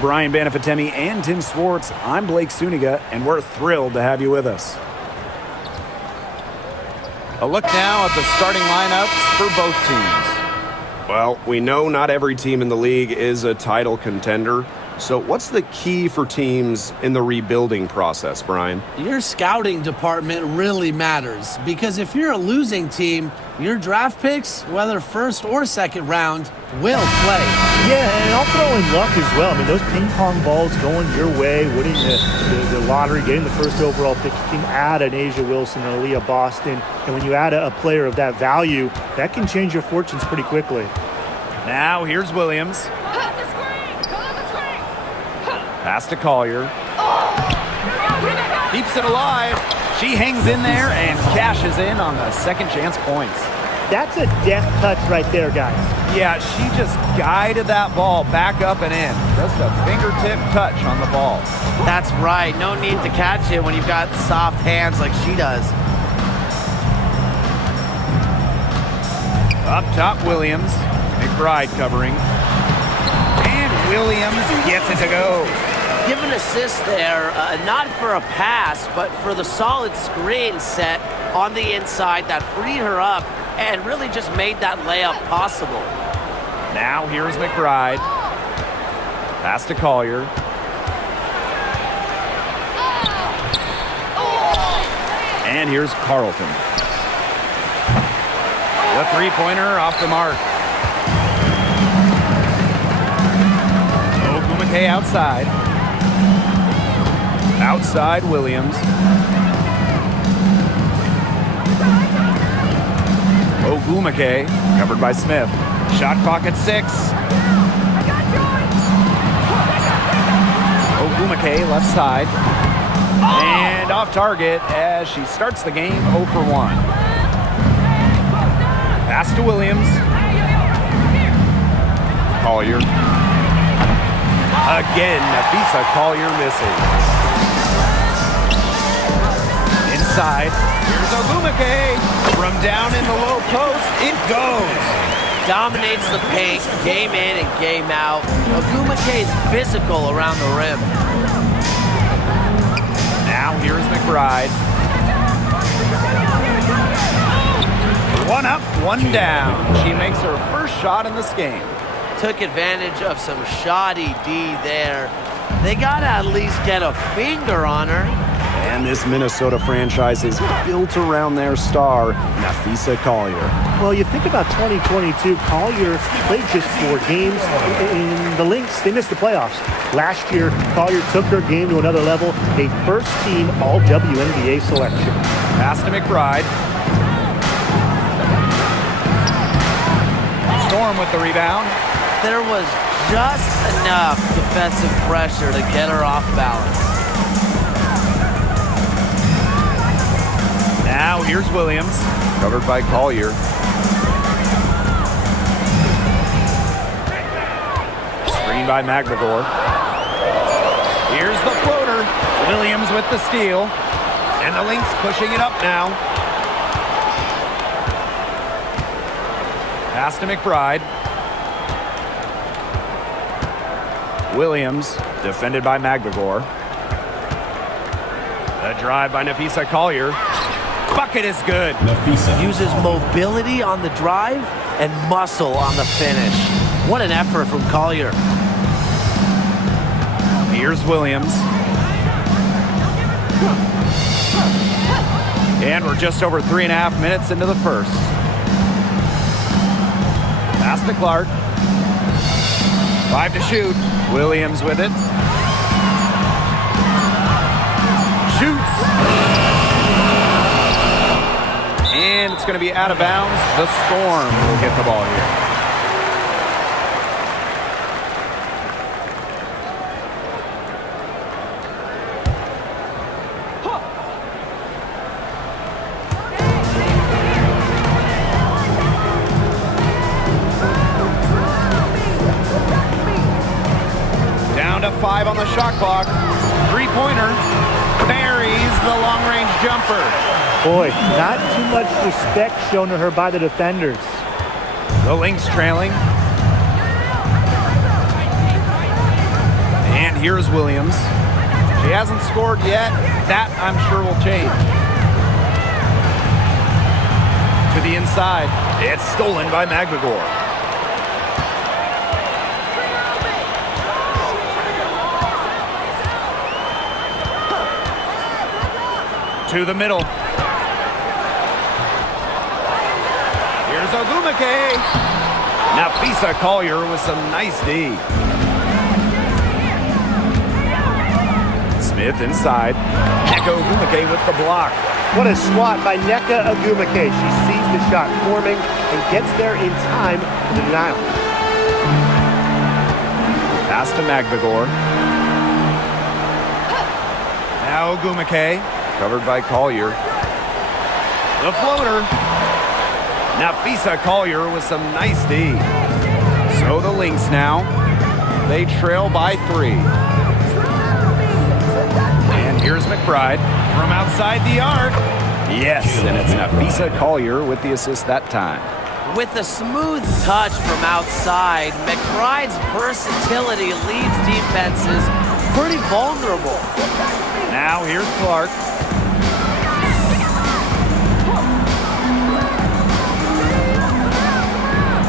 Brian Banafitemi and Tim Swartz. I'm Blake Suniga, and we're thrilled to have you with us. A look now at the starting lineups for both teams. Well, we know not every team in the league is a title contender. So what's the key for teams in the rebuilding process, Brian? Your scouting department really matters, because if you're a losing team, your draft picks, whether first or second round, will play. Yeah, and I'll throw in luck as well. I mean, those ping pong balls going your way, winning the lottery, getting the first overall pick. You can add an Asia Wilson, an Aaliyah Boston, and when you add a player of that value, that can change your fortunes pretty quickly. Now here's Williams. Pass to Collier. Keeps it alive. She hangs in there and cashes in on the second chance points. That's a deft touch right there, guys. Yeah, she just guided that ball back up and in. Just a fingertip touch on the ball. That's right. No need to catch it when you've got soft hands like she does. Up top, Williams. McBride covering. And Williams gets it to go. Give an assist there, not for a pass, but for the solid screen set on the inside that freed her up and really just made that layup possible. Now here's McBride. Pass to Collier. And here's Carlton. The three-pointer off the mark. Ogumake outside. Outside Williams. Ogumake covered by Smith. Shot clock at 6. Ogumake left side. And off target as she starts the game 0 for 1. Pass to Williams. Collier. Again, Nafisa Collier missing. Inside. Here's Ogumake. From down in the low post, it goes. Dominates the paint, game in and game out. Ogumake is physical around the rim. Now here's McBride. One up, one down. She makes her first shot in this game. Took advantage of some shoddy D there. They gotta at least get a finger on her. And this Minnesota franchise is built around their star, Nafisa Collier. Well, you think about 2022, Collier played just 4 games. In the Lynx, they missed the playoffs. Last year, Collier took her game to another level, a first-team All-WNBA selection. Pass to McBride. Storm with the rebound. There was just enough defensive pressure to get her off balance. Now here's Williams, covered by Collier. Screen by McGregor. Here's the floater. Williams with the steal. And the Lynx pushing it up now. Pass to McBride. Williams, defended by McGregor. The drive by Nafisa Collier. Bucket is good. Nafisa uses mobility on the drive and muscle on the finish. What an effort from Collier. Here's Williams. And we're just over 3.5 minutes into the first. Pass to Clark. 5 to shoot. Williams with it. Shoots. And it's going to be out of bounds. The Storm will get the ball here. Down to 5 on the shot clock. Three-pointer. Buries the long-range jumper. Boy, not too much respect shown to her by the defenders. The Lynx trailing. And here's Williams. She hasn't scored yet. That, I'm sure, will change. To the inside. It's stolen by McGregor. To the middle. Here's Ogumake. Nafisa Collier with some nice D. Smith inside. Eka Ogumake with the block. What a swat by Nneka Ogumake. She sees the shot forming and gets there in time for the denial. Pass to McGregor. Now Ogumake. Covered by Collier. The floater. Nafisa Collier with some nice D. So the Lynx now. They trail by 3. And here's McBride from outside the arc. Yes, and it's Nafisa Collier with the assist that time. With a smooth touch from outside, McBride's versatility leaves defenses pretty vulnerable. Now here's Clark.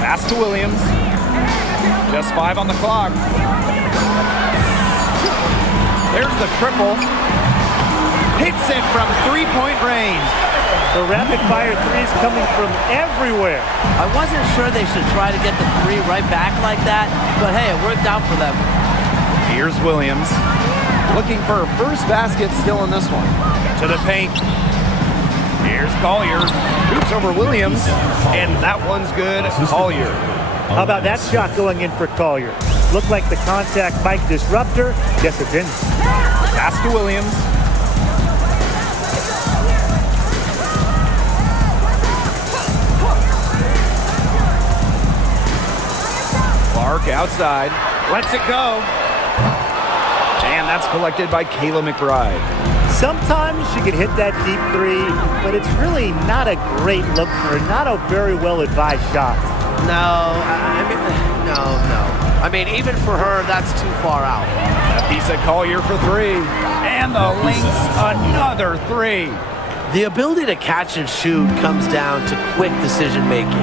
Pass to Williams. Just 5 on the clock. There's the triple. Hits it from 3-point range. The rapid-fire threes coming from everywhere. I wasn't sure they should try to get the 3 right back like that, but hey, it worked out for them. Here's Williams. Looking for her first basket still in this one. To the paint. Here's Collier. Hoops over Williams. And that one's good. Collier. How about that shot going in for Collier? Looked like the contact might disrupt her. Guess it didn't. Pass to Williams. Clark outside. Lets it go. And that's collected by Kayla McBride. Sometimes she can hit that deep 3, but it's really not a great look for her. Not a very well-advised shot. No. I mean, even for her, that's too far out. Nafisa Collier for 3. And the Lynx, another 3. The ability to catch and shoot comes down to quick decision-making.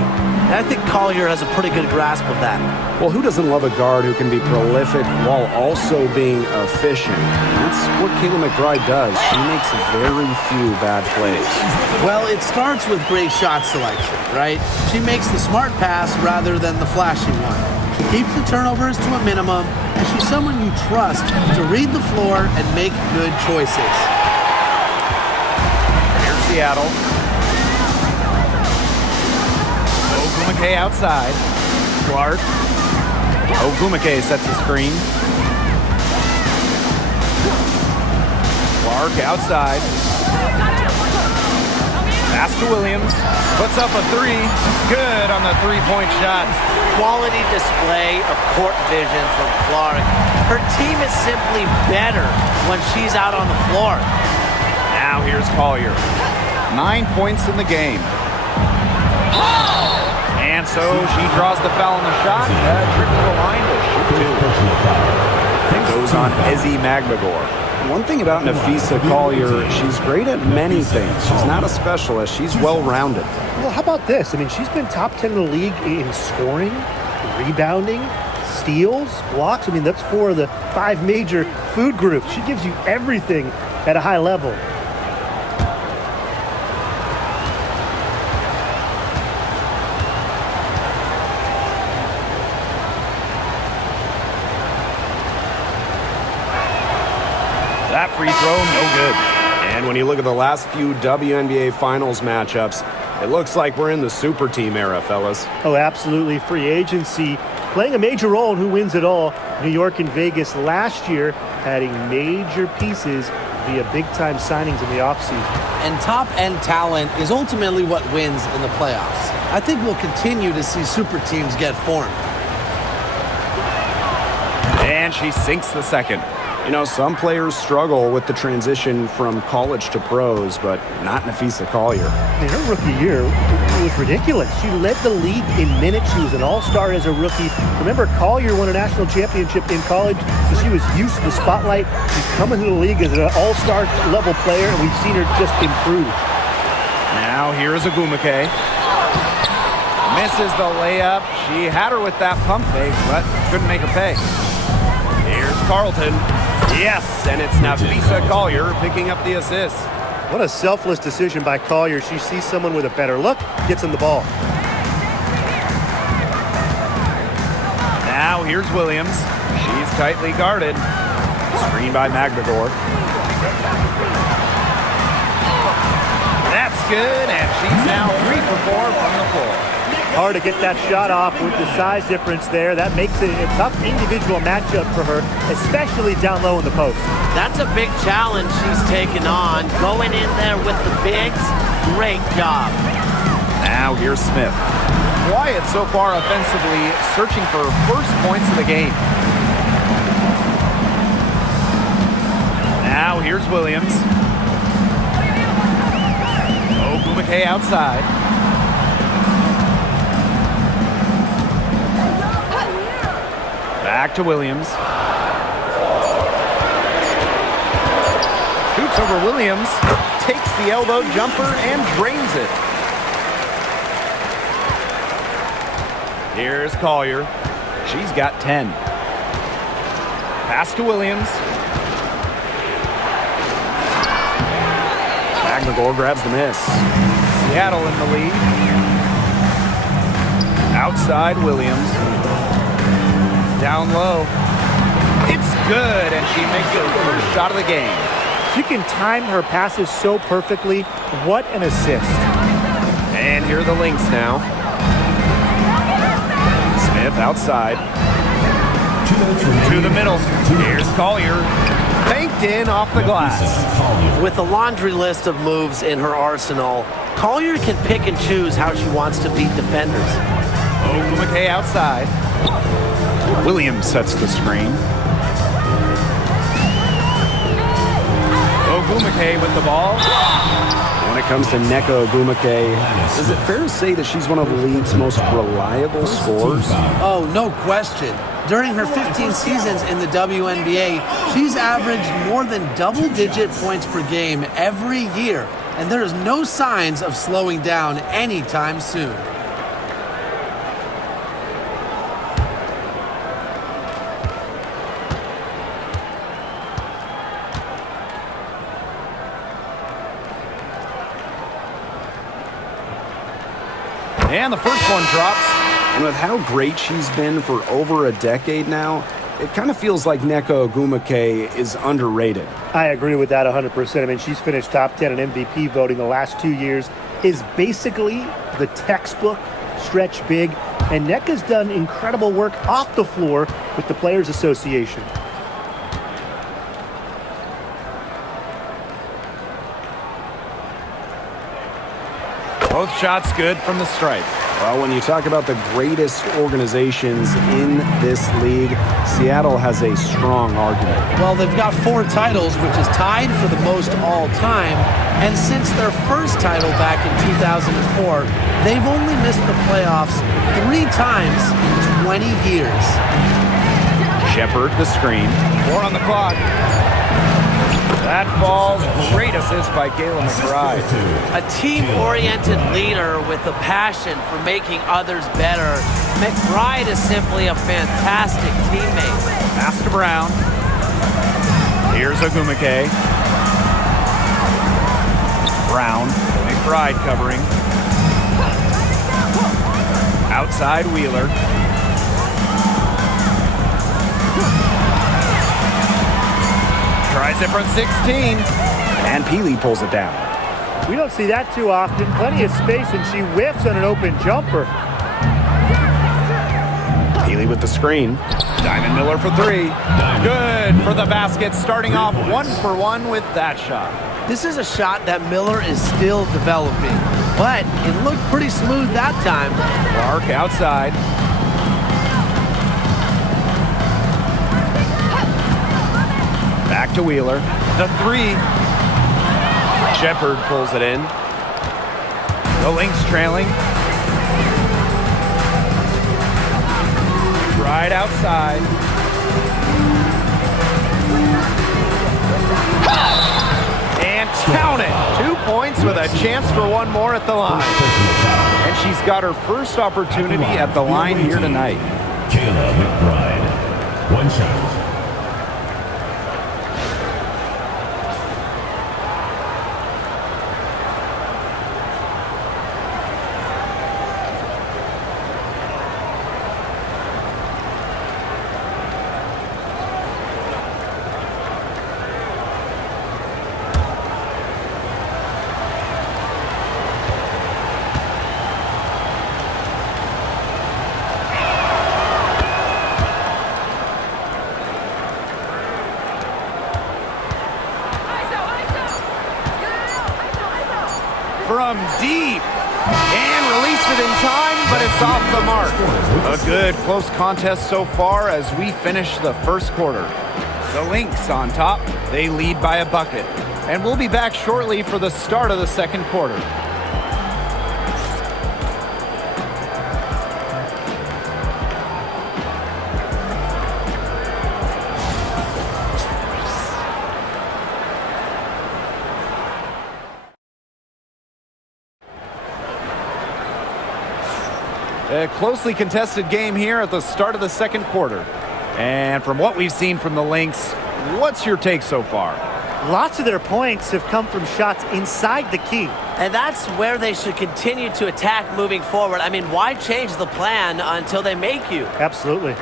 And I think Collier has a pretty good grasp of that. Well, who doesn't love a guard who can be prolific while also being efficient? That's what Kayla McBride does. She makes very few bad plays. Well, it starts with great shot selection, right? She makes the smart pass rather than the flashy one. She keeps the turnovers to a minimum, and she's someone you trust to read the floor and make good choices. Here's Seattle. Ogumake outside. Clark. Ogumake sets the screen. Clark outside. Pass to Williams. Puts up a 3. Good on the 3-point shot. Quality display of court vision from Clark. Her team is simply better when she's out on the floor. Now here's Collier. 9 points in the game. And so she draws the foul on the shot. Trip to the line to shoot 2. It goes on Ezzy McGregor. One thing about Nafisa Collier, she's great at many things. She's not a specialist. She's well-rounded. Well, how about this? I mean, she's been top 10 in the league in scoring, rebounding, steals, blocks. I mean, that's 4 of the 5 major food groups. She gives you everything at a high level. That free throw, no good. And when you look at the last few WNBA Finals matchups, it looks like we're in the super team era, fellas. Oh, absolutely. Free agency playing a major role in who wins it all. New York and Vegas last year adding major pieces via big-time signings in the offseason. And top-end talent is ultimately what wins in the playoffs. I think we'll continue to see super teams get formed. And she sinks the second. You know, some players struggle with the transition from college to pros, but not Nafisa Collier. I mean, her rookie year was ridiculous. She led the league in minutes. She was an all-star as a rookie. Remember, Collier won a national championship in college, so she was used to the spotlight. She's coming to the league as an all-star level player, and we've seen her just improve. Now here's Agumake. Misses the layup. She had her with that pump fake, but couldn't make her pay. Here's Carlton. Yes, and it's Nafisa Collier picking up the assist. What a selfless decision by Collier. She sees someone with a better look, gets him the ball. Now here's Williams. She's tightly guarded. Screen by Magdagor. That's good, and she's now 3 for 4 from the floor. Hard to get that shot off with the size difference there. That makes it a tough individual matchup for her, especially down low in the post. That's a big challenge she's taken on. Going in there with the bigs, great job. Now here's Smith. Quiet so far offensively, searching for first points of the game. Now here's Williams. Ogumake outside. Back to Williams. Shoots over Williams. Takes the elbow jumper and drains it. Here's Collier. She's got 10. Pass to Williams. Magdagor grabs the miss. Seattle in the lead. Outside Williams. Down low. It's good, and she makes her first shot of the game. She can time her passes so perfectly. What an assist. And here are the Lynx now. Smith outside. To the middle. Here's Collier. Banked in off the glass. With a laundry list of moves in her arsenal, Collier can pick and choose how she wants to beat defenders. Ogumake outside. Williams sets the screen. Ogumake with the ball. When it comes to Nneka Ogumake, is it fair to say that she's one of the league's most reliable scorers? Oh, no question. During her 15 seasons in the WNBA, she's averaged more than double-digit points per game every year, and there is no signs of slowing down anytime soon. And the first one drops. And with how great she's been for over a decade now, it kind of feels like Nneka Ogumake is underrated. I agree with that 100%. I mean, she's finished top 10 in MVP voting the last 2 years, is basically the textbook stretch big, and Nneka's done incredible work off the floor with the Players Association. Both shots good from the stripe. Well, when you talk about the greatest organizations in this league, Seattle has a strong argument. Well, they've got 4 titles, which is tied for the most all time. And since their first title back in 2004, they've only missed the playoffs 3 times in 20 years. Shepard the screen. 4 on the clock. That falls. Great assist by Kayla McBride. A team-oriented leader with a passion for making others better. McBride is simply a fantastic teammate. Pass to Brown. Here's Ogumake. Brown. McBride covering. Outside Wheeler. Tries it from 16. And Peely pulls it down. We don't see that too often. Plenty of space, and she whiffs on an open jumper. Peely with the screen. Diamond Miller for 3. Good for the basket, starting off 1 for 1 with that shot. This is a shot that Miller is still developing, but it looked pretty smooth that time. Clark outside. to Wheeler. The three. Shepard pulls it in. The Lynx trailing. Right outside. And count it. 2 points with a chance for one more at the line. And she's got her first opportunity at the line here tonight. Kayla McBride. One shot. From deep, and released it in time, but it's off the mark. A good close contest so far as we finish the first quarter. The Lynx on top, they lead by a bucket. And we'll be back shortly for the start of the second quarter. A closely contested game here at the start of the second quarter. And from what we've seen from the Lynx, what's your take so far? Lots of their points have come from shots inside the key. And that's where they should continue to attack moving forward. I mean, why change the plan until they make you? Absolutely.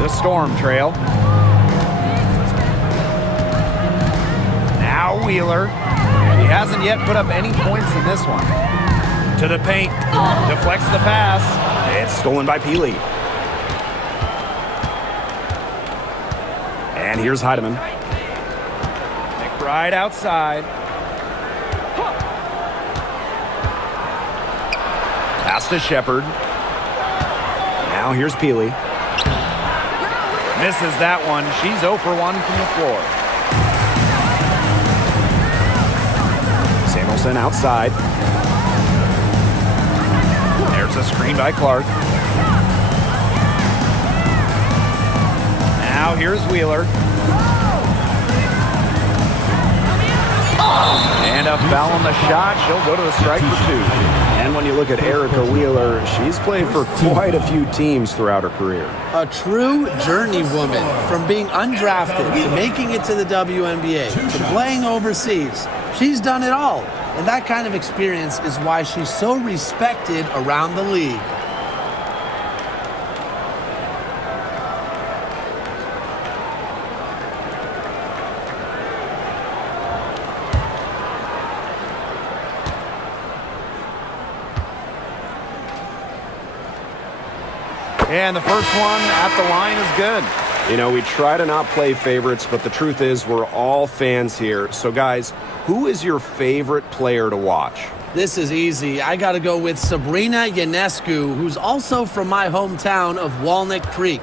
The Storm trail. Now Wheeler. She hasn't yet put up any points in this one. To the paint. Deflects the pass. It's stolen by Peely. And here's Heidemann. McBride outside. Pass to Shepard. Now here's Peely. Misses that one. She's 0 for 1 from the floor. Samuelson outside. There's a screen by Clark. Now here's Wheeler. And a foul on the shot. She'll go to the strike for 2. And when you look at Erica Wheeler, she's played for quite a few teams throughout her career. A true journey woman, from being undrafted to making it to the WNBA to playing overseas. She's done it all. And that kind of experience is why she's so respected around the league. And the first one at the line is good. You know, we try to not play favorites, but the truth is we're all fans here. So, guys, who is your favorite player to watch? This is easy. I got to go with Sabrina Ionescu, who's also from my hometown of Walnut Creek.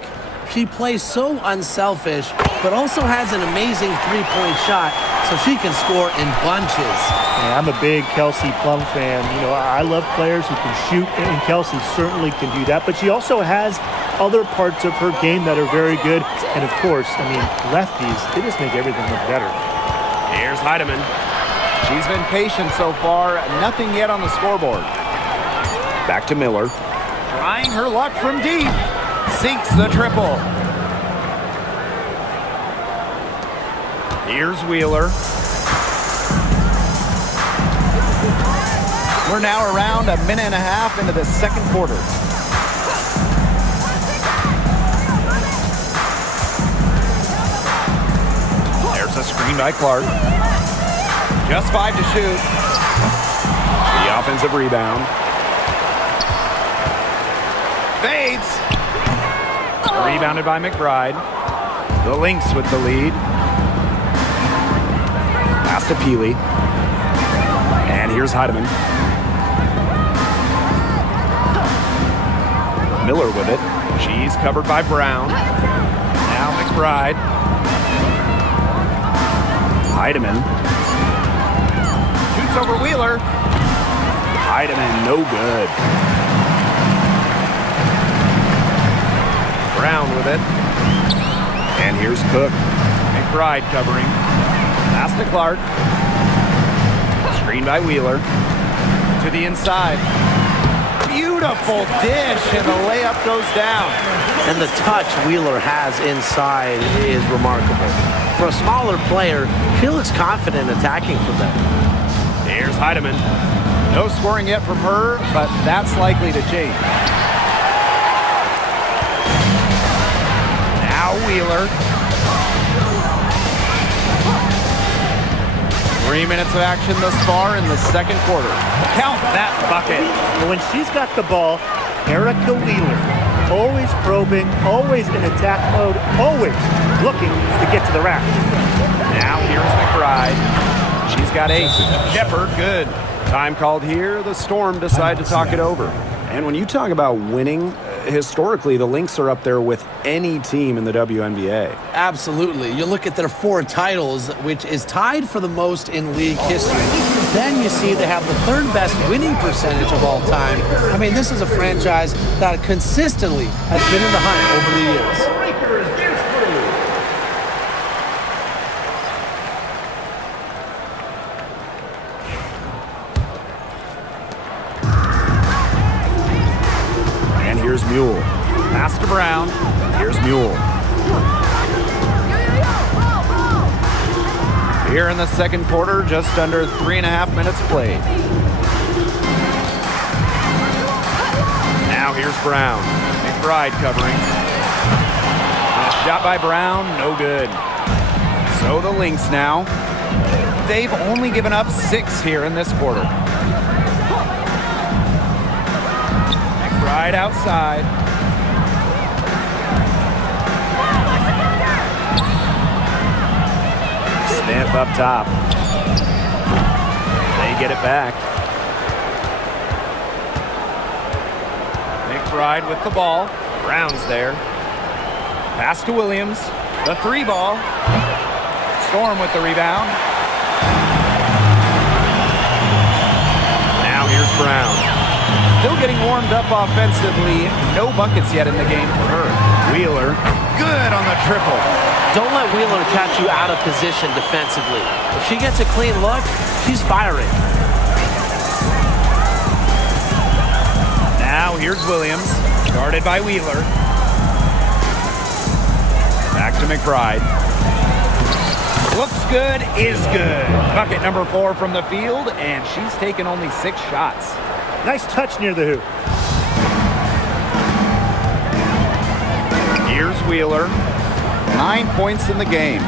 She plays so unselfish, but also has an amazing three-point shot, so she can score in bunches. Yeah, I'm a big Kelsey Plum fan. You know, I love players who can shoot, and Kelsey certainly can do that. But she also has other parts of her game that are very good. And, of course, I mean, lefties, they just make everything look better. Here's Heidemann. She's been patient so far. Nothing yet on the scoreboard. Back to Miller. Trying her luck from deep. Sinks the triple. Here's Wheeler. We're now around a minute and a half into the second quarter. There's a screen by Clark. Just 5 to shoot. The offensive rebound. Fades. Rebounded by McBride. The Lynx with the lead. Pass to Peely. And here's Heidemann. Miller with it. She's covered by Brown. Now McBride. Heidemann. Shoots over Wheeler. Heidemann, no good. Brown with it. And here's Cook. McBride covering. Pass to Clark. Screen by Wheeler. To the inside. Beautiful dish, and the layup goes down. And the touch Wheeler has inside is remarkable. For a smaller player, she looks confident attacking from there. Here's Heidemann. No scoring yet from her, but that's likely to change. Now Wheeler. 3 minutes of action thus far in the second quarter. Count that bucket. But when she's got the ball, Erica Wheeler, always probing, always in attack mode, always looking to get to the rack. Now here's McBride. She's got 8. Shepard, good. Time called here. The Storm decide to talk it over. And when you talk about winning, historically, the Lynx are up there with any team in the WNBA. Absolutely. You look at their 4 titles, which is tied for the most in league history. Then you see they have the 3rd best winning percentage of all time. I mean, this is a franchise that consistently has been in the hunt over the years. Here's Mule. Pass to Brown. Here's Mule. Here in the second quarter, just under 3.5 minutes played. Now here's Brown. McBride covering. And a shot by Brown, no good. So the Lynx now. They've only given up 6 here in this quarter. Right outside. Smith up top. They get it back. McBride with the ball. Brown's there. Pass to Williams. The 3 ball. Storm with the rebound. Now here's Brown. Still getting warmed up offensively. No buckets yet in the game for her. Wheeler, good on the triple. Don't let Wheeler catch you out of position defensively. If she gets a clean look, she's firing. Now here's Williams, guarded by Wheeler. Back to McBride. Looks good, is good. Bucket number 4 from the field, and she's taken only 6 shots. Nice touch near the hoop. Here's Wheeler. 9 points in the game.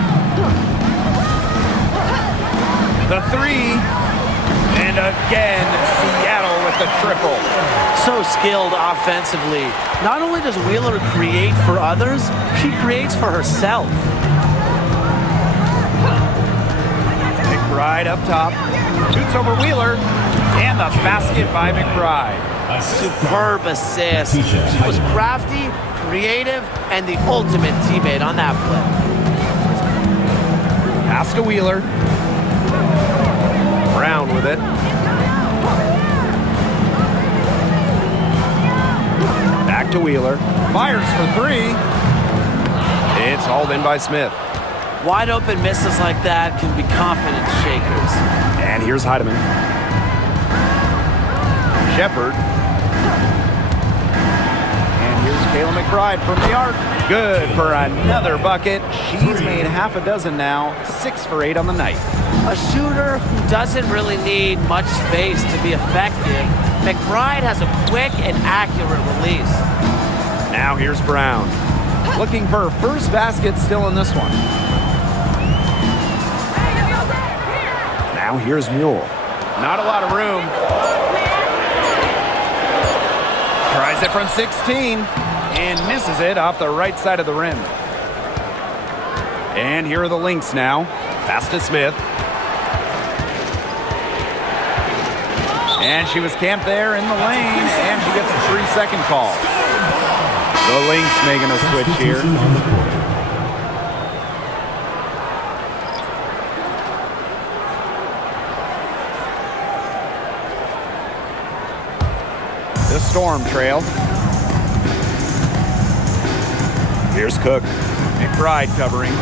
The 3. And again, Seattle with the triple. So skilled offensively. Not only does Wheeler create for others, she creates for herself. McBride up top. Shoots over Wheeler. And the basket by McBride. Superb assist. She was crafty, creative, and the ultimate teammate on that play. Pass to Wheeler. Brown with it. Back to Wheeler. Fires for 3. It's hauled in by Smith. Wide open misses like that can be confidence shakers. And here's Heidemann. Shepard. And here's Kayla McBride from the arc. Good for another bucket. She's made half a dozen now. 6 for 8 on the night. A shooter who doesn't really need much space to be effective, McBride has a quick and accurate release. Now here's Brown. Looking for her first basket still in this one. Now here's Mule. Not a lot of room. Tries it from 16 and misses it off the right side of the rim. And here are the Lynx now. Pass to Smith. And she was camped there in the lane, and she gets a 3-second call. The Lynx making a switch here. Substitution on the court. The Storm trail. Here's Cook. McBride covering.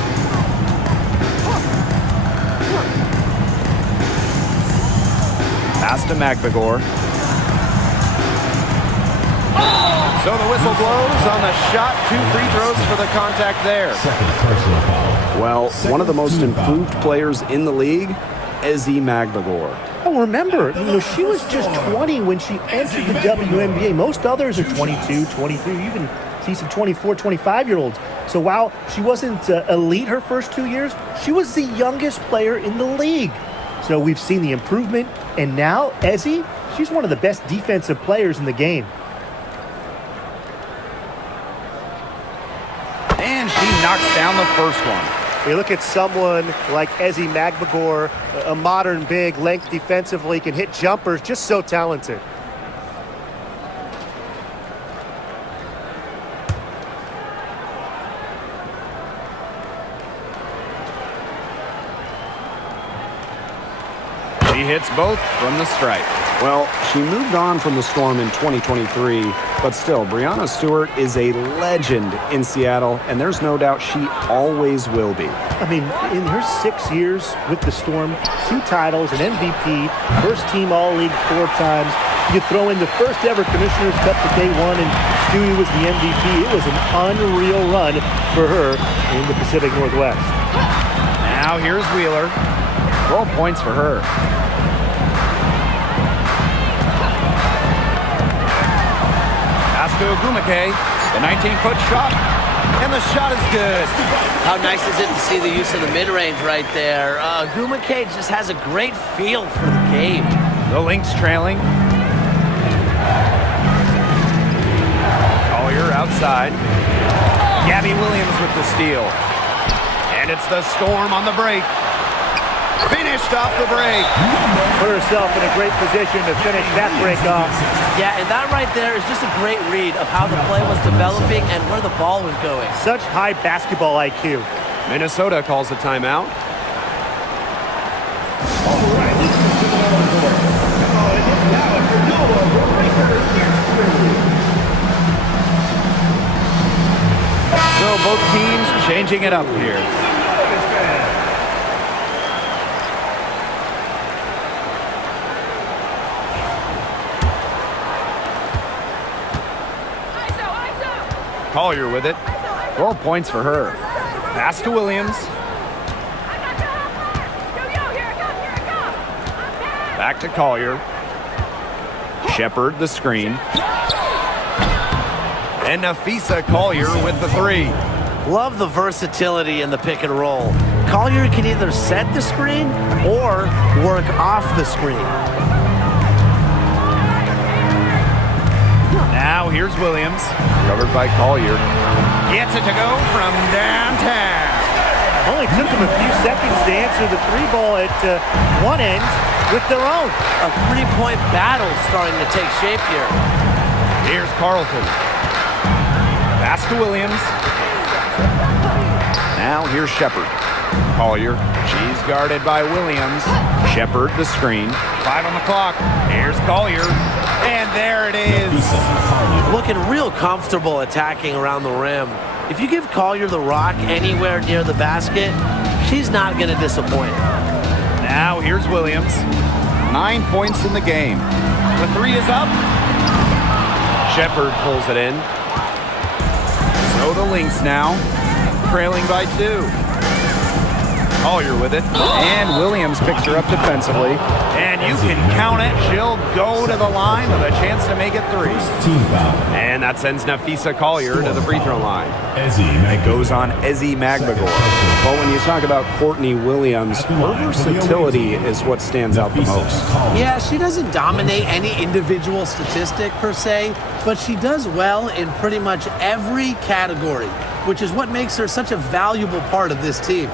Pass to McBagor. So the whistle blows on the shot. 2 free throws for the contact there. Second personal foul. Well, one of the most improved players in the league, Ezi Magbagor. Oh, remember, she was just 20 when she entered the WNBA. Most others are 22, 23, even see some 24, 25-year-olds. So while she wasn't elite her first 2 years, she was the youngest player in the league. So we've seen the improvement, and now Ezi, she's one of the best defensive players in the game. And she knocks down the first one. You look at someone like Ezi Magbagor, a modern big, length defensively, can hit jumpers, just so talented. She hits both from the stripe. Well, she moved on from the Storm in 2023, but still, Breanna Stewart is a legend in Seattle, and there's no doubt she always will be. I mean, in her 6 years with the Storm, 2 titles, an MVP, first team All-League 4 times. You throw in the first ever Commissioner's Cup that they won, and Stewie was the MVP. It was an unreal run for her in the Pacific Northwest. Now here's Wheeler. 12 points for her. Pass to Ogumake. The 19-foot shot. And the shot is good. How nice is it to see the use of the mid-range right there? Ogumake just has a great feel for the game. The Lynx trailing. Collier outside. Gabby Williams with the steal. And it's the Storm on the break. Finished off the break. Put herself in a great position to finish that break off. Yeah, and that right there is just a great read of how the play was developing and where the ball was going. Such high basketball IQ. Minnesota calls a timeout. So both teams changing it up here. Collier with it. 12 points for her. Pass to Williams. Back to Collier. Shepard the screen. And Nafisa Collier with the 3. Love the versatility in the pick and roll. Collier can either set the screen or work off the screen. Now here's Williams. Covered by Collier. Gets it to go from downtown. Only took them a few seconds to answer the 3-ball at one end with their own. A 3-point battle starting to take shape here. Here's Carlton. Pass to Williams. Now here's Shepard. Collier. She's guarded by Williams. Shepard the screen. 5 on the clock. Here's Collier. And there it is. Looking real comfortable attacking around the rim. If you give Collier the rock anywhere near the basket, she's not going to disappoint. Now here's Williams. 9 points in the game. The 3 is up. Shepard pulls it in. So the Lynx now, trailing by 2. Collier with it. And Williams picks her up defensively. And you can count it. She'll go to the line with a chance to make it 3. Team foul. And that sends Nafisa Collier to the free throw line. Ezi It goes on Ezi Magbagor. But when you talk about Courtney Williams, her versatility is what stands out the most. Yeah, she doesn't dominate any individual statistic per se, but she does well in pretty much every category, which is what makes her such a valuable part of this team.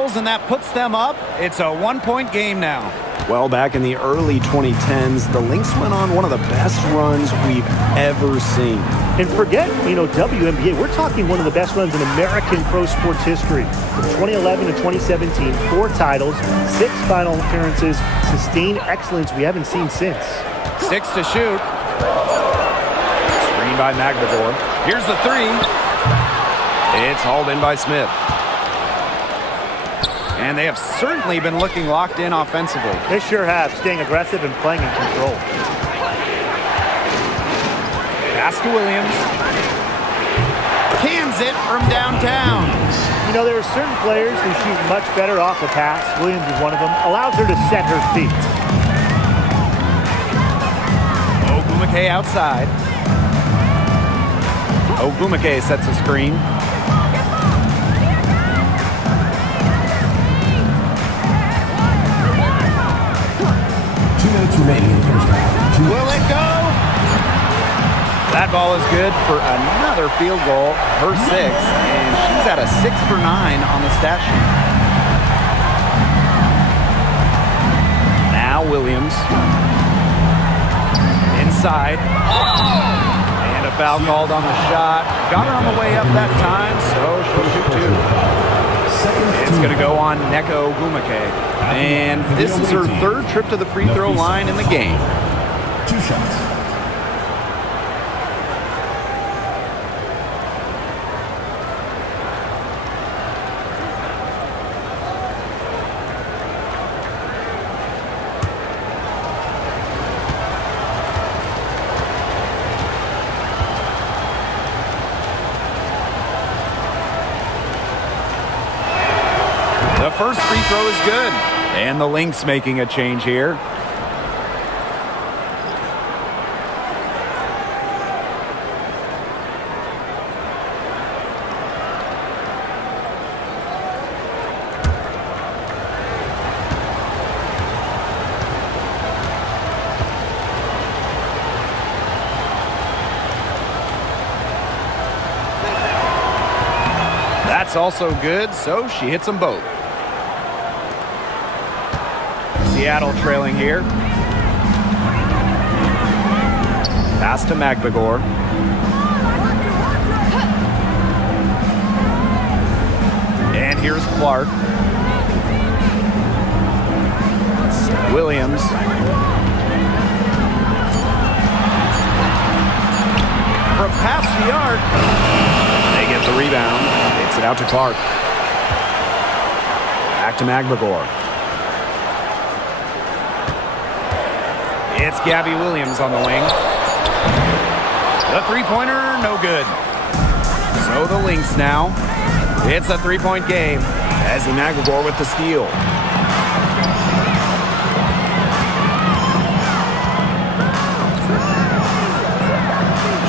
drills, and that puts them up. It's a one-point game now. Well, back in the early 2010s, the Lynx went on one of the best runs we've ever seen. And forget, WNBA, we're talking one of the best runs in American pro sports history. From 2011 to 2017, 4 titles, 6 final appearances, sustained excellence we haven't seen since. 6 to shoot. Screen by McGregor. Here's the 3. It's hauled in by Smith. And they have certainly been looking locked in offensively. They sure have, staying aggressive and playing in control. Pass to Williams. Cans it from downtown. There are certain players who shoot much better off the pass. Williams is one of them. Allows her to set her feet. Ogumake outside. Ogumake sets a screen. 2 minutes remaining in the first half. Will it go? That ball is good for another field goal, her 6th, and she's at a 6 for 9 on the stat sheet. Now Williams. Inside. And a foul called on the shot. Got her on the way up that time, so she'll shoot 2. It's going to go on Neko Ogumake. And this is her 3rd trip to the free throw line in the game. 2 shots. The first free throw is good. And the Lynx making a change here. That's also good, so she hits them both. Seattle trailing here. Pass to McGregor. And here's Clark. Williams. From past the arc. They get the rebound. Takes it out to Clark. Back to McGregor. It's Gabby Williams on the wing. The three-pointer, no good. So the Lynx now. It's a three-point game. Ezzy McGregor with the steal.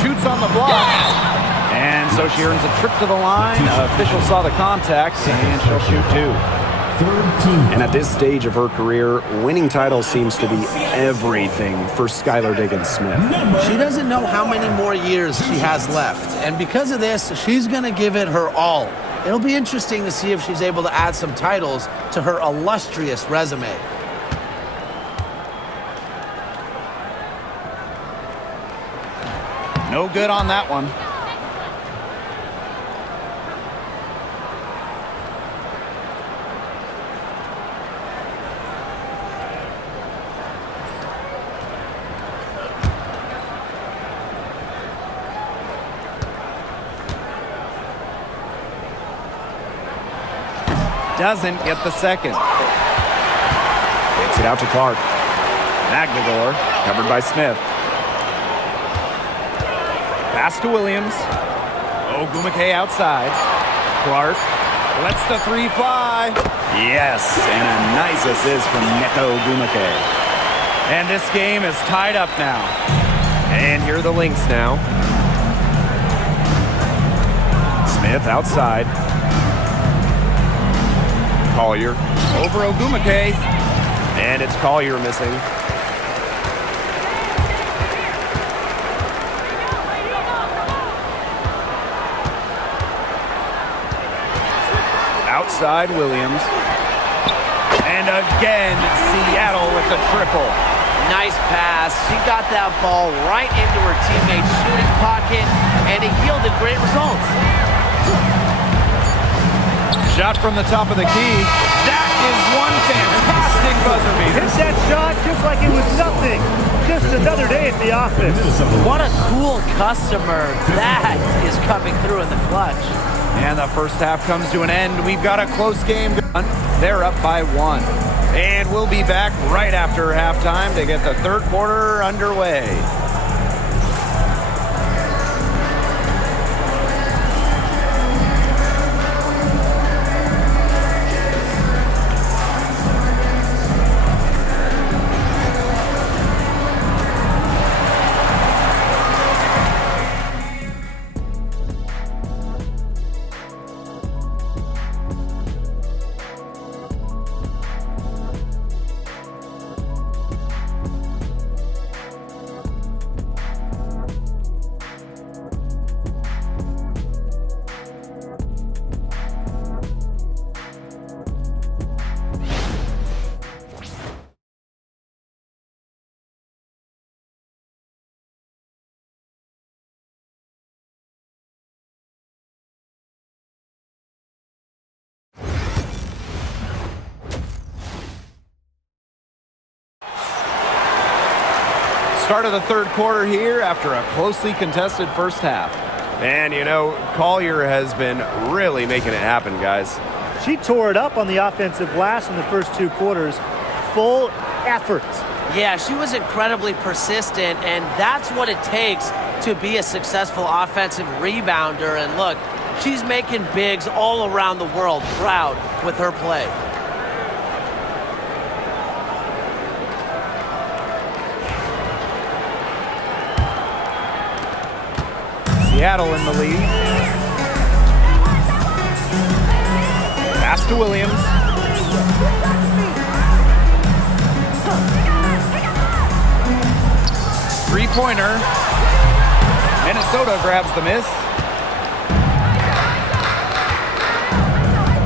Shoots on the block. And so she earns a trip to the line. Official saw the contact, and she'll shoot 2. And at this stage of her career, winning titles seems to be everything for Skylar Diggins-Smith. She doesn't know how many more years she has left. And because of this, she's going to give it her all. It'll be interesting to see if she's able to add some titles to her illustrious resume. No good on that one. Doesn't get the second. Takes it out to Clark. McGregor, covered by Smith. Pass to Williams. Ogumake outside. Clark lets the three fly. Yes, and a nice assist from Neko Ogumake. And this game is tied up now. And here are the Lynx now. Smith outside. Collier over Ogumake, and it's Collier missing. outside Williams. And again, Seattle with the triple. Nice pass. She got that ball right into her teammate's shooting pocket, and it yielded great results. Shot from the top of the key. That is one fantastic buzzer beater. Hit that shot just like it was nothing. Just another day at the office. What a cool customer that is coming through in the clutch. And the first half comes to an end. We've got a close game going. They're up by 1. And we'll be back right after halftime to get the third quarter underway. Start of the third quarter here after a closely contested first half. And, you know, Collier has been really making it happen, guys. She tore it up on the offensive glass in the first 2 quarters. Full effort. Yeah, she was incredibly persistent, and that's what it takes to be a successful offensive rebounder. And look, she's making bigs all around the world proud with her play. Seattle in the lead. Pass to Williams. Three-pointer. Minnesota grabs the miss.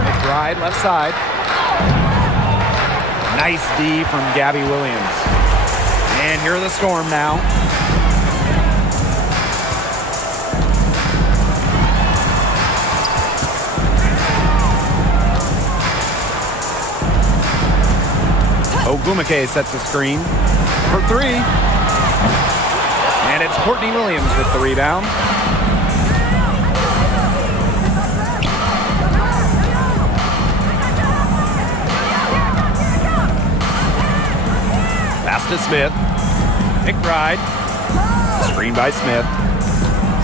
McBride, left side. Nice D from Gabby Williams. And here are the Storm now. Ogumake sets the screen for 3. And it's Courtney Williams with the rebound. Pass to Smith. McBride. Screen by Smith.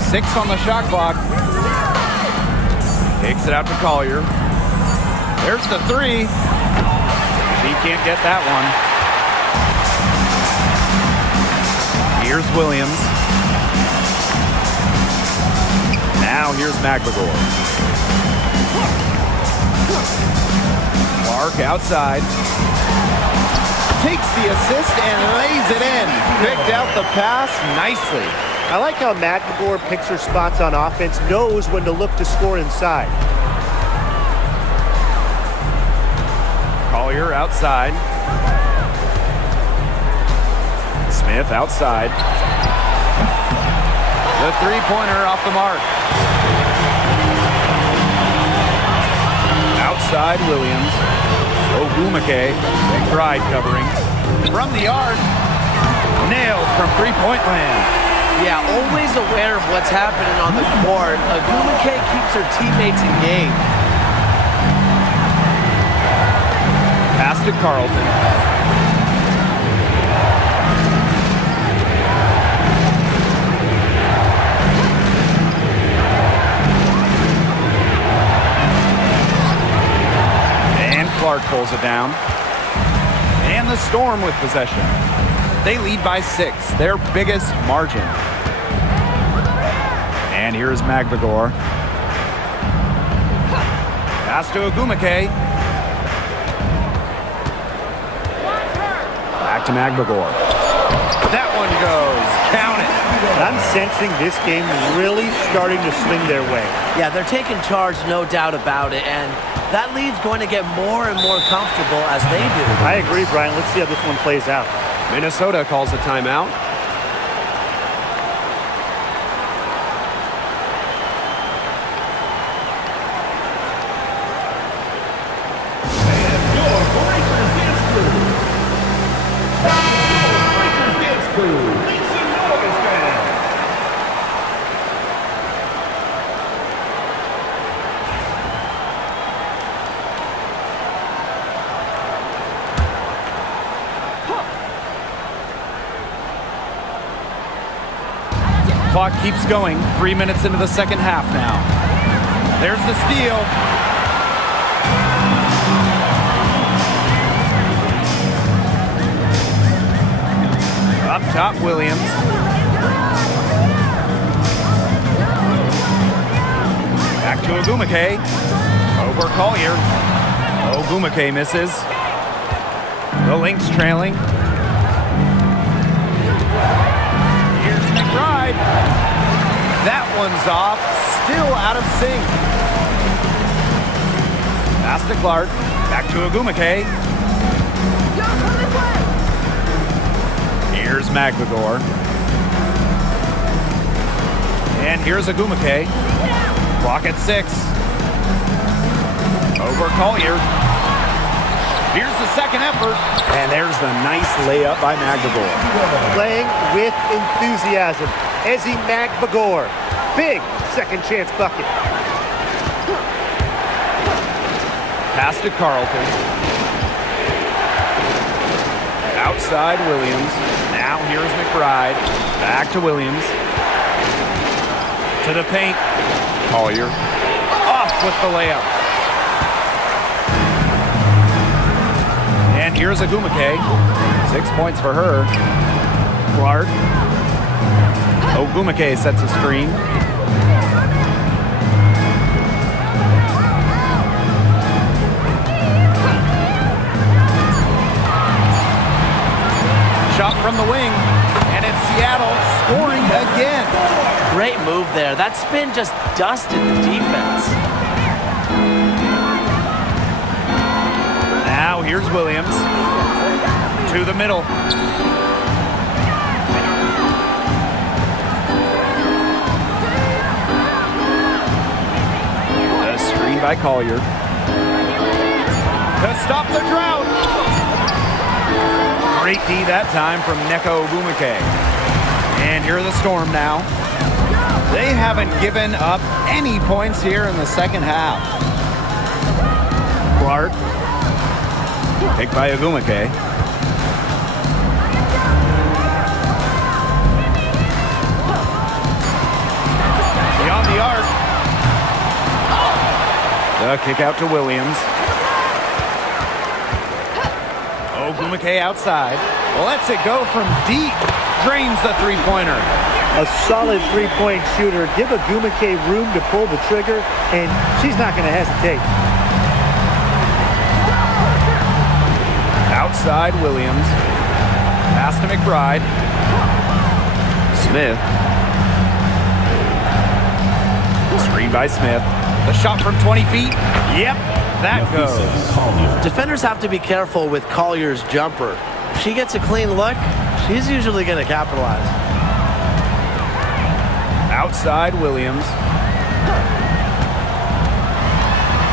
6 on the shot clock. Takes it out to Collier. There's the 3. He can't get that one. Here's Williams. Now here's McBride. Clark outside. Takes the assist and lays it in. Picked out the pass nicely. I like how McBride picks her spots on offense, knows when to look to score inside. Collier outside. Smith outside. The three-pointer off the mark. Outside Williams. Ogumake. McBride covering. From the arc. Nailed from three-point land. Yeah, always aware of what's happening on the court. Ogumake keeps her teammates engaged. Pass to Carlton. And Clark pulls it down. And the Storm with possession. They lead by 6, their biggest margin. And here's McBride. Pass to Ogumake. Back to McBride. That one goes. Count it. I'm sensing this game really starting to swing their way. Yeah, they're taking charge, no doubt about it, and that lead's going to get more and more comfortable as they do. I agree, Brian. Let's see how this one plays out. Minnesota calls a timeout. Clock keeps going. 3 minutes into the second half now. There's the steal. Up top, Williams. Back to Ogumake. Over Collier. Ogumake misses. The Lynx trailing. McBride. That one's off. Still out of sync. Pass to Clark. Back to Ogumake. Here's Magvagor. And here's Ogumake. Clock at 6. Over Collier. Here's the second effort. And there's the nice layup by Magvagor. Playing with enthusiasm. Ezzy Magvagor. Big second chance bucket. Pass to Carlton. Outside Williams. Now here's McBride. Back to Williams. To the paint. Collier. Off with the layup. And here's Ogumake. 6 points for her. Clark. Ogumake sets a screen. Shot from the wing. And it's Seattle scoring again. Great move there. That spin just dusted the defense. Now here's Williams. To the middle. The screen by Collier. To stop the drought. Great D that time from Neko Ogumake. And here are the Storm now. They haven't given up any points here in the second half. Clark. Picked by Ogumake. Beyond the arc. The kick out to Williams. Ogumake outside. Lets it go from deep. Drains the three-pointer. A solid three-point shooter. Give Ogumake room to pull the trigger, and she's not going to hesitate. Outside Williams. Pass to McBride. Smith. Screen by Smith. The shot from 20 feet. Yep, that goes. Defenders have to be careful with Collier's jumper. If she gets a clean look, she's usually going to capitalize. Outside Williams.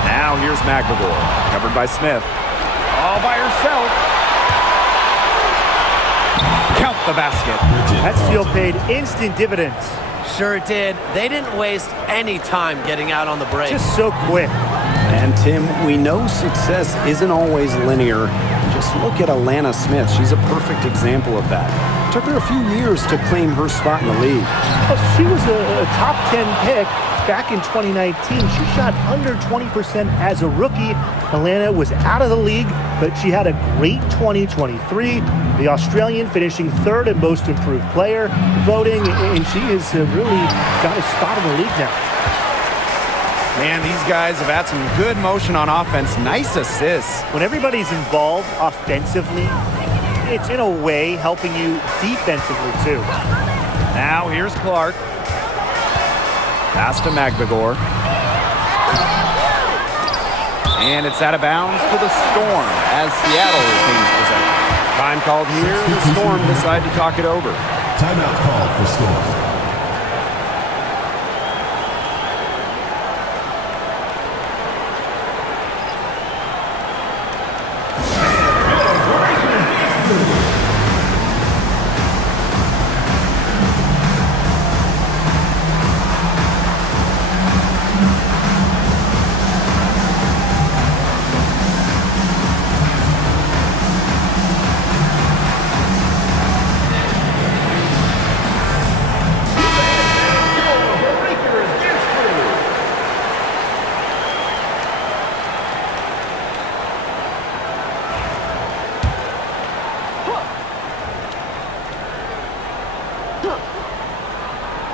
Now here's Magvagor. Covered by Smith. All by herself. Count the basket. That steal paid instant dividends. Sure it did. They didn't waste any time getting out on the break. Just so quick. And Tim, we know success isn't always linear. Just look at Alana Smith. She's a perfect example of that. Took her a few years to claim her spot in the league. Well, she was a top 10 pick back in 2019. She shot under 20% as a rookie. Alana was out of the league, but she had a great 2023. The Australian finishing third in most improved player voting, and she has really got a spot in the league now. Man, these guys have had some good motion on offense. Nice assists. When everybody's involved offensively, it's in a way helping you defensively too. Now here's Clark. Pass to McGregor. And it's out of bounds to the Storm as Seattle retains possession. Time called here. The Storm decide to talk it over. Timeout called for Storm.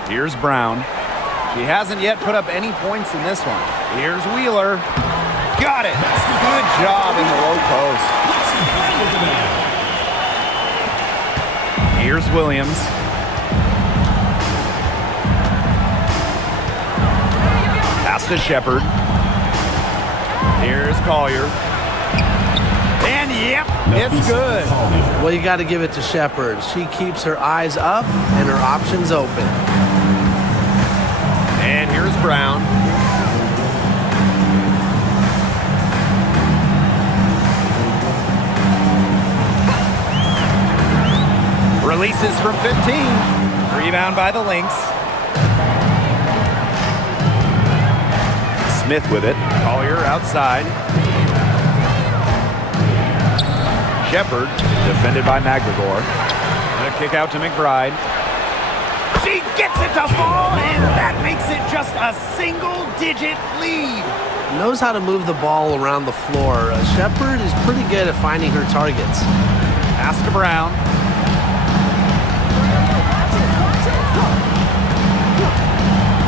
Here's Brown. She hasn't yet put up any points in this one. Here's Wheeler. Got it. Good job in the low post. Here's Williams. Pass to Shepard. Here's Collier. And yep, it's good. Well, you got to give it to Shepard. She keeps her eyes up and her options open. And here's Brown. Releases from 15. Rebound by the Lynx. Smith with it. Collier outside. Shepard, defended by McGregor. And a kick out to McBride. She gets it to fall, and that makes it just a single-digit lead. Knows how to move the ball around the floor. Shepard is pretty good at finding her targets. Pass to Brown.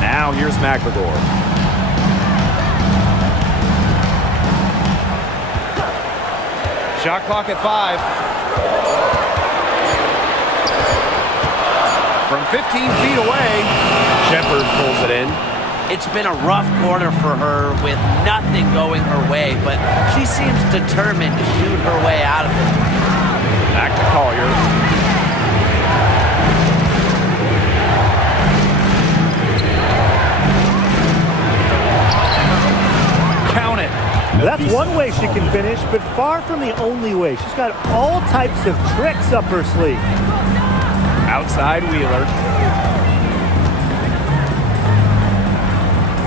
Now here's McGregor. Shot clock at 5. From 15 feet away, Shepard pulls it in. It's been a rough quarter for her with nothing going her way, but she seems determined to shoot her way out of it. Back to Collier. Count it. That's one way she can finish, but far from the only way. She's got all types of tricks up her sleeve. Outside Wheeler.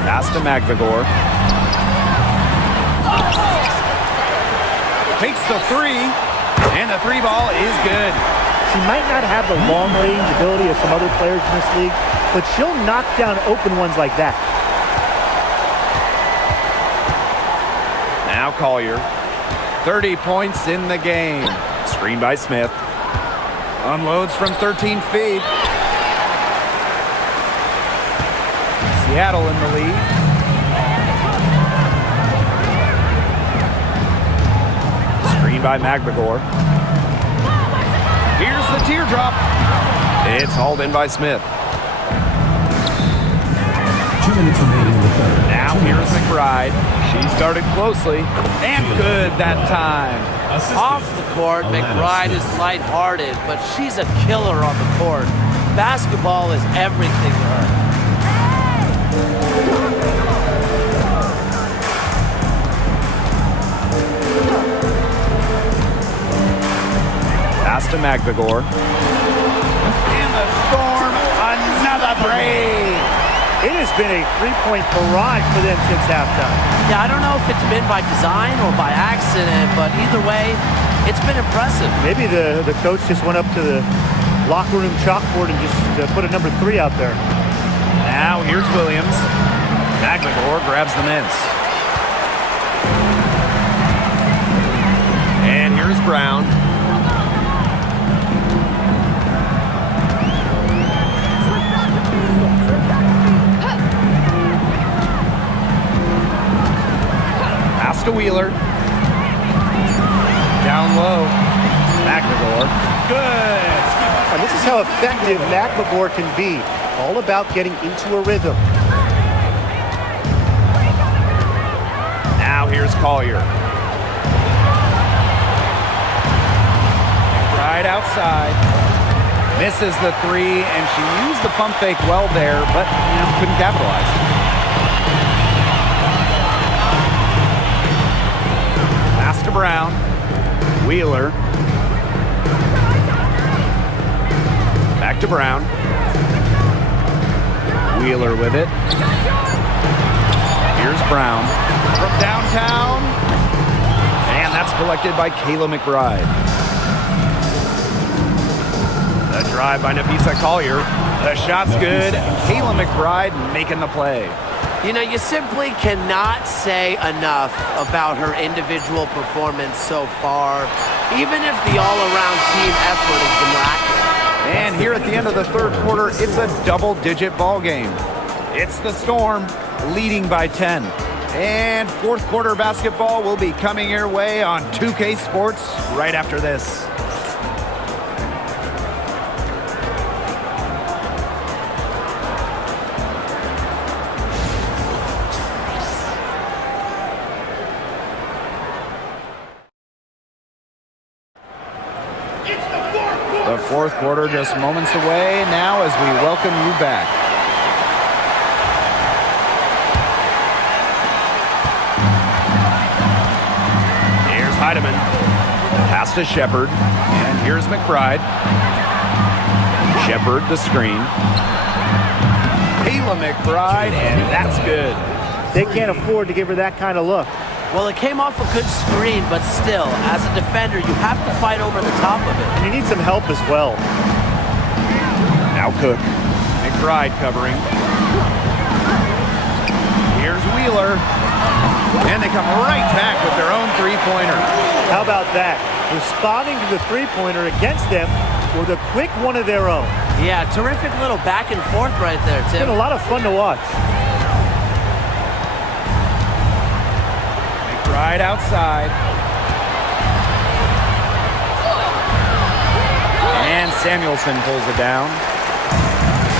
Pass to McGregor. Takes the 3, and the 3 ball is good. She might not have the long range ability of some other players in this league, but she'll knock down open ones like that. Now Collier. 30 points in the game. Screen by Smith. Unloads from 13 feet. Seattle in the lead. Screen by McGregor. Here's the teardrop. It's hauled in by Smith. 2 minutes remaining in the third. Now here's McBride. She started closely and good that time. Off the court, McBride is lighthearted, but she's a killer on the court. Basketball is everything to her. Pass to McGregor. And the Storm, another three. It has been a three-point barrage for them since halftime. Yeah, I don't know if it's been by design or by accident, but either way, it's been impressive. Maybe the coach just went up to the locker room chalkboard and just put a number 3 out there. Now here's Williams. McGregor grabs the miss. And here's Brown. Pass to Wheeler. Down low. McGregor. Good. And this is how effective McLemore can be. All about getting into a rhythm. Now here's Collier. Right outside. Misses the three, and she used the pump fake well there, but couldn't capitalize. Pass to Brown. Wheeler. Back to Brown. Wheeler with it. Here's Brown. From downtown. And that's collected by Kayla McBride. The drive by Nafisa Collier. The shot's good. Kayla McBride making the play. You know, you simply cannot say enough about her individual performance so far, even if the all-around team effort has been lacking. And here at the end of the third quarter, it's a double-digit ball game. It's the Storm leading by 10. And fourth quarter basketball will be coming your way on 2K Sports right after this. The fourth quarter just moments away now as we welcome you back. Here's Heidemann. Pass to Shepard. And here's McBride. Shepard the screen. Kayla McBride, and that's good. They can't afford to give her that kind of look. Well, it came off a good screen, but still, as a defender, you have to fight over the top of it. And you need some help as well. Now Cook. McBride covering. Here's Wheeler. And they come right back with their own three-pointer. How about that? Responding to the three-pointer against them with a quick one of their own. Yeah, terrific little back and forth right there, It's Tim. been a lot of fun to watch. Right outside. And Samuelson pulls it down.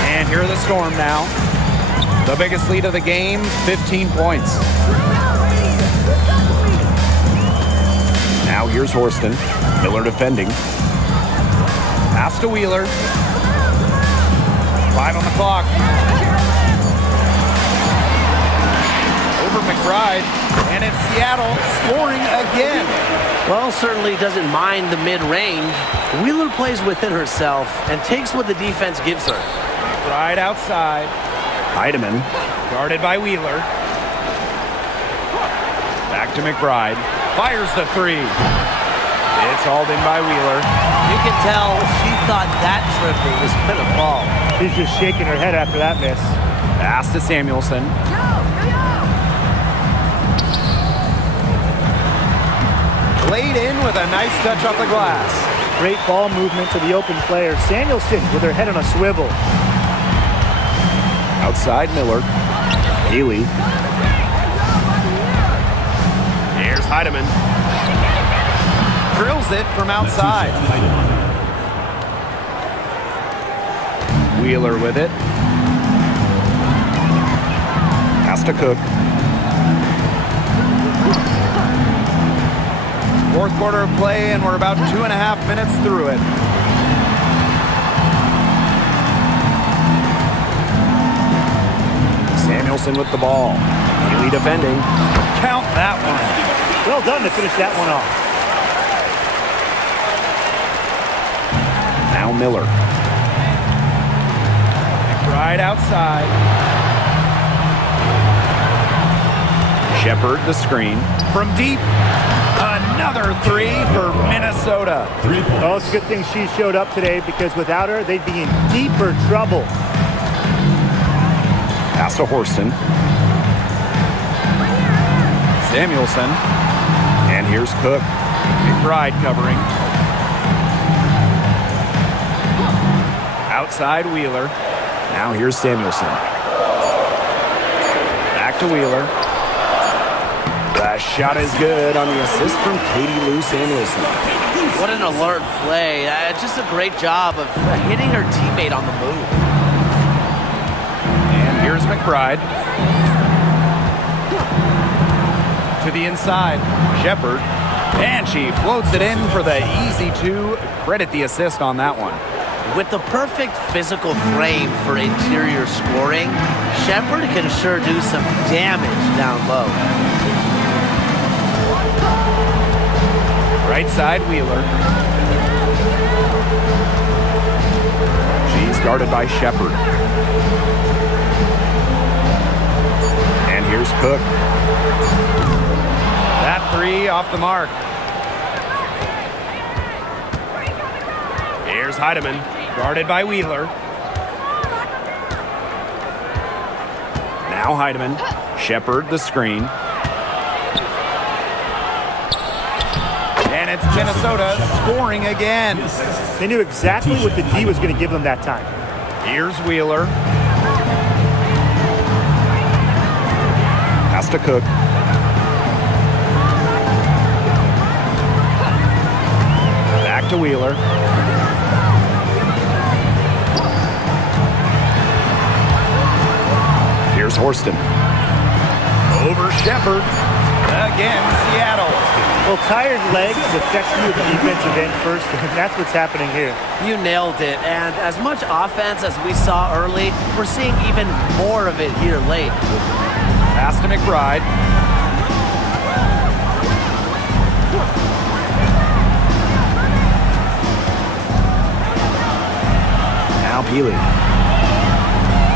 And here are the Storm now. The biggest lead of the game, 15 points. Now here's Horston. Miller defending. Pass to Wheeler. 5 on the clock. Over McBride. And it's Seattle scoring again. Well, certainly doesn't mind the mid-range. Wheeler plays within herself and takes what the defense gives her. Right outside. Heidemann. Guarded by Wheeler. Back to McBride. Fires the three. It's hauled in by Wheeler. You can tell she thought that triple was going to fall. She's just shaking her head after that miss. Pass to Samuelson. Laid in with a nice touch off the glass. Great ball movement to the open player. Samuelson with her head on a swivel. Outside Miller. Healy. Here's Heidemann. Drills it from outside. Wheeler with it. Pass to Cook. Fourth quarter of play, and we're about 2.5 minutes through it. Samuelson with the ball. Healy defending. Count that one. Well done to finish that one off. Now Miller. Right outside. Shepard the screen. From deep. Another three for Minnesota. 3 points. Oh, it's a good thing she showed up today because without her, they'd be in deeper trouble. Pass to Horston. Samuelson. And here's Cook. McBride covering. Outside Wheeler. Now here's Samuelson. Back to Wheeler. The shot is good on the assist from Katie Lou Samuelson. What an alert play. Just a great job of hitting her teammate on the move. And here's McBride. To the inside, Shepard. And she floats it in for the easy two. Credit the assist on that one. With the perfect physical frame for interior scoring, Shepard can sure do some damage down low. Right side, Wheeler. She's guarded by Shepard. And here's Cook. That three off the mark. Here's Heidemann, guarded by Wheeler. Now Heidemann. Shepard, the screen. And it's Minnesota scoring again. They knew exactly what the D was going to give them that time. Here's Wheeler. Pass to Cook. Back to Wheeler. Here's Horston. Over Shepard. Again, Seattle. Well, tired legs affect you at the defensive end first, and that's what's happening here. You nailed it. And as much offense as we saw early, we're seeing even more of it here late. Pass to McBride. Now Peely.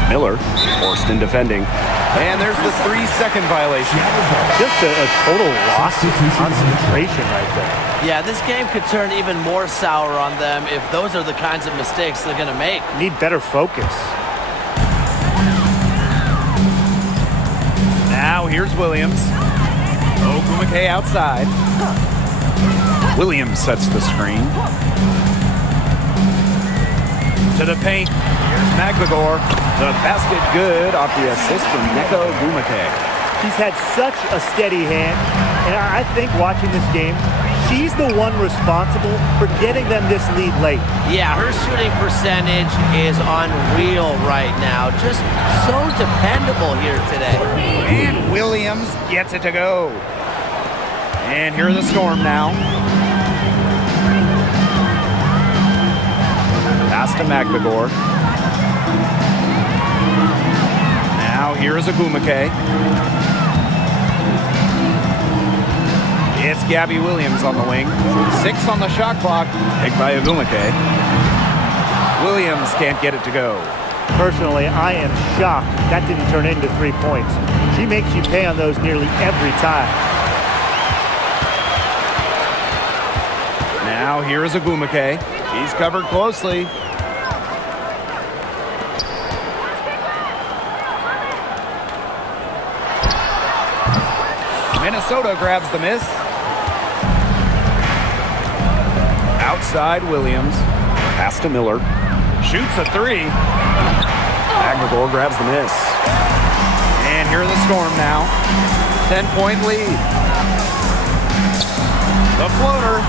Miller, Horston defending. And there's the 3-second violation. Just a total loss of concentration right there. Yeah, this game could turn even more sour on them if those are the kinds of mistakes they're going to make. Need better focus. Now here's Williams. Ogumake outside. Williams sets the screen. To the paint. Here's McGregor. The basket good off the assist from Neko Ogumake. She's had such a steady hand, and I think watching this game, she's the one responsible for getting them this lead late. Yeah, her shooting percentage is unreal right now. Just so dependable here today. And Williams gets it to go. And here are the Storm now. Pass to McGregor. Now here is Ogumake. It's Gabby Williams on the wing. 6 on the shot clock. Picked by Ogumake. Williams can't get it to go. Personally, I am shocked that didn't turn into 3 points. She makes you pay on those nearly every time. Now here is Ogumake. He's covered closely. Minnesota grabs the miss. Outside Williams. Pass to Miller. Shoots a 3. McGregor grabs the miss. And here are the Storm now. 10-point lead. The floater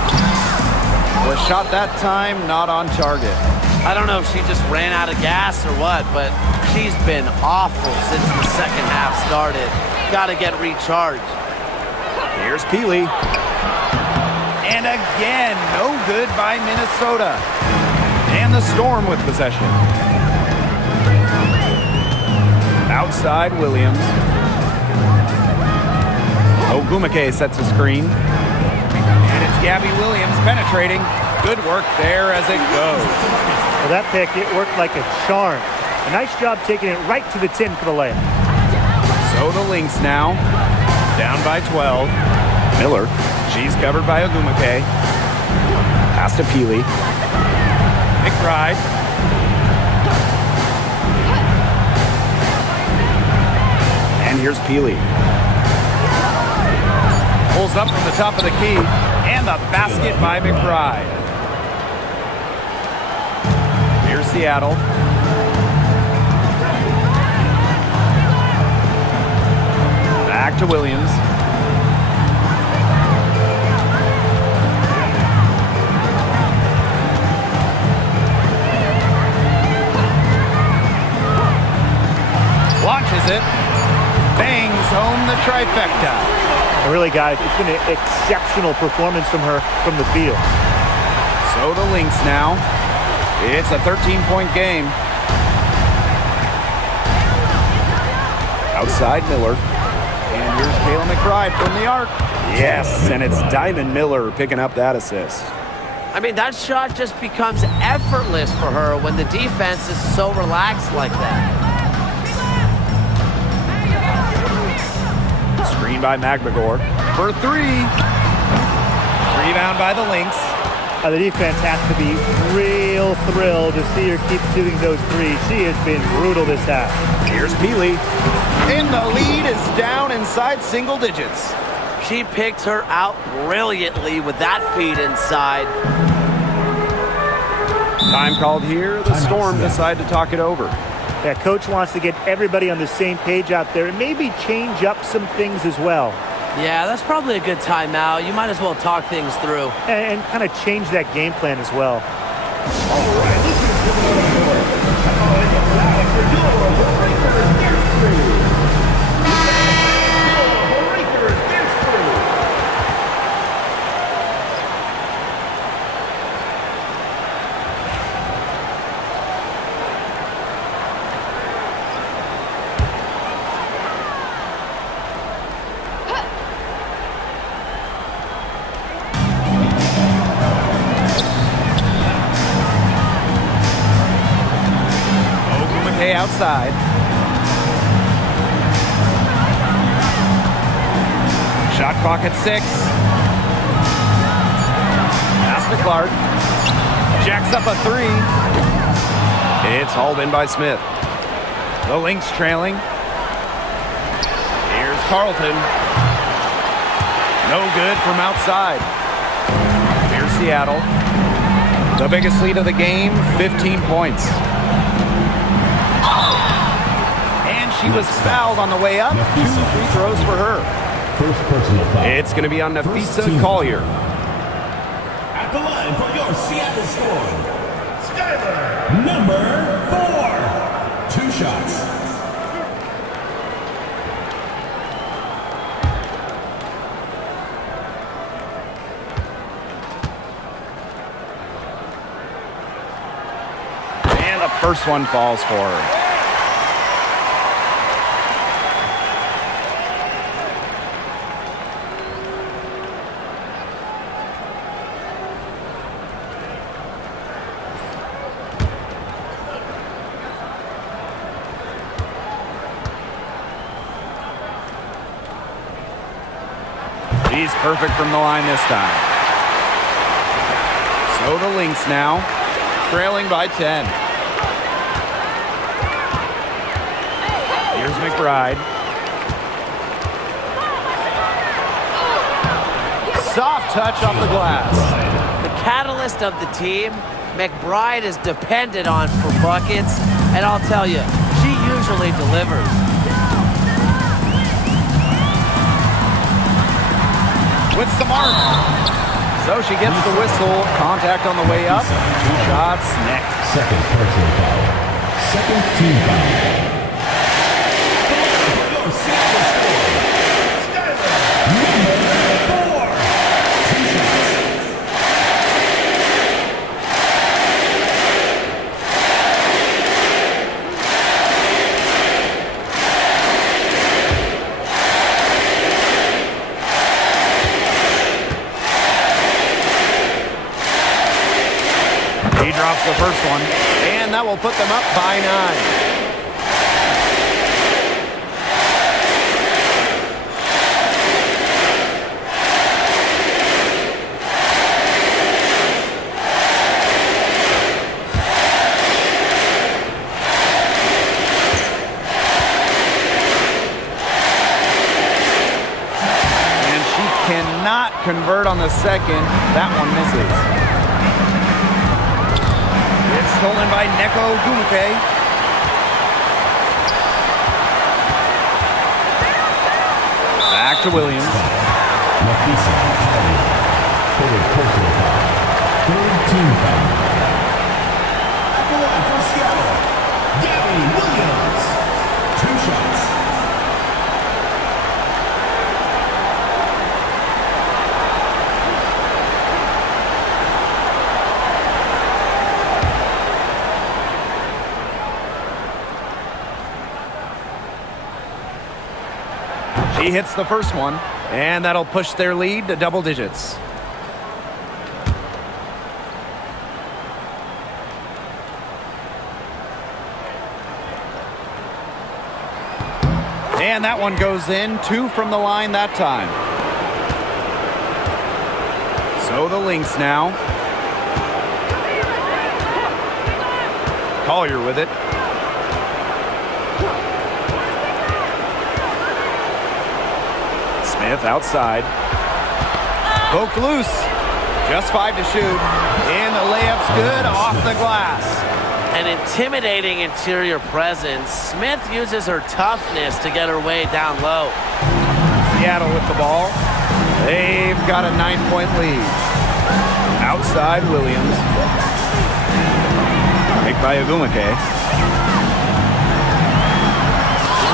was shot that time, not on target. I don't know if she just ran out of gas or what, but she's been awful since the second half started. Got to get recharged. Here's Peely. And again, no good by Minnesota. And the Storm with possession. Outside Williams. Ogumake sets a screen. And it's Gabby Williams penetrating. Good work there as it goes. For that pick, it worked like a charm. A nice job taking it right to the tin for the layup. So the Lynx now. Down by 12. Miller. She's covered by Ogumake. Pass to Peely. McBride. And here's Peely. Pulls up from the top of the key. And the basket by McBride. Here's Seattle. Back to Williams. it. Bangs home the trifecta. And really, guys, it's been an exceptional performance from her from the field. So the Lynx now. It's a 13-point game. Outside Miller. And here's Kayla McBride from the arc. Yes, and it's Diamond Miller picking up that assist. I mean, that shot just becomes effortless for her when the defense is so relaxed like that. Screen by McMagor for three. Rebound by the Lynx. The defense has to be real thrilled to see her keep shooting those threes. She has been brutal this half. Here's Peely. And the lead is down inside single digits. She picked her out brilliantly with that feed inside. Time called here. The Storm decide to talk it over. That coach wants to get everybody on the same page out there and maybe change up some things as well. Yeah, that's probably a good timeout. You might as well talk things through. And kind of change that game plan as well. Outside. Shot clock at 6. Pass to Clark. Jacks up a 3. It's hauled in by Smith. The Lynx trailing. Here's Carlton. No good from outside. Here's Seattle. The biggest lead of the game, 15 points. She was fouled on the way up. 2 free throws for her. First personal foul. It's going to be on Nafisa Collier. At the line for your Seattle Storm, Skyler, number 4. 2 shots. And the first one falls for her. He's perfect from the line this time. So the Lynx now, trailing by 10. Here's McBride. Soft touch off the glass. The catalyst of the team, McBride is depended on for buckets, and I'll tell you, she usually delivers. With some arm. So she gets the whistle. Contact on the way up. 2 shots next. Second personal foul. Second team foul. Your Seattle Storm, Skyler, number 4. 2 shots. He drops the first one, and that will put them up by 9. And she cannot convert on the second. That one misses. Stolen by Neko Gumuke. Back to Williams. Nafisa Collier. Third personal foul. Third team foul. At the line for Seattle, Gabby Williams. 2 shots. She hits the first one, and that'll push their lead to double digits. And that one goes in, 2 from the line that time. So the Lynx now. Collier with it. Smith outside. Poked loose. Just 5 to shoot. And the layup's good off the glass. An intimidating interior presence. Smith uses her toughness to get her way down low. Seattle with the ball. They've got a 9-point lead. Outside Williams. Picked by Ogumake.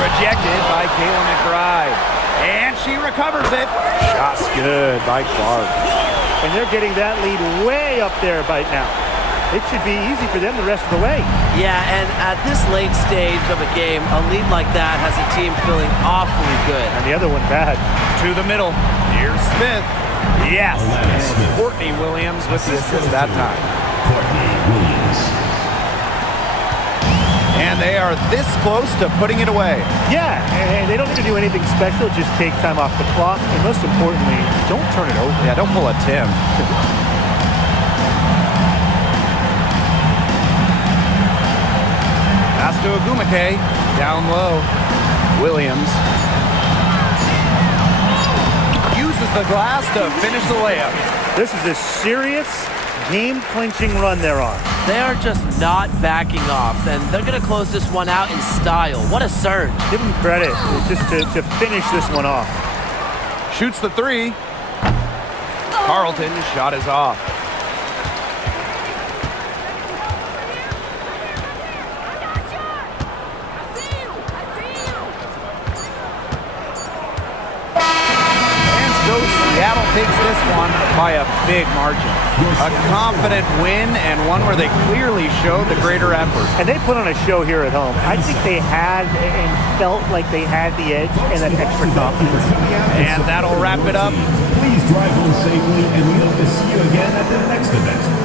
Rejected by Kayla McBride. And she recovers it. Shot's good by Clark. And they're getting that lead way up there right now. It should be easy for them the rest of the way. Yeah, and at this late stage of a game, a lead like that has a team feeling awfully good. And the other one bad. To the middle. Here's Smith. Yes. And Courtney Williams with the assist that time. Courtney Williams. And they are this close to putting it away. Yeah, and they don't need to do anything special. Just take time off the clock. And most importantly, don't turn it over. Yeah, don't pull a Tim. Pass to Ogumake. Down low. Williams. Uses the glass to finish the layup. This is a serious game-clinching run they're on. They are just not backing off, and they're going to close this one out in style. What a surge. Give them credit just to finish this one off. Shoots the 3. Carlton's shot is off. Seattle takes this one by a big margin. A confident win and one where they clearly showed the greater effort. And they put on a show here at home. I think they had and felt like they had the edge and that extra confidence. And that'll wrap it up. Please drive home safely, and we hope to see you again at the next event.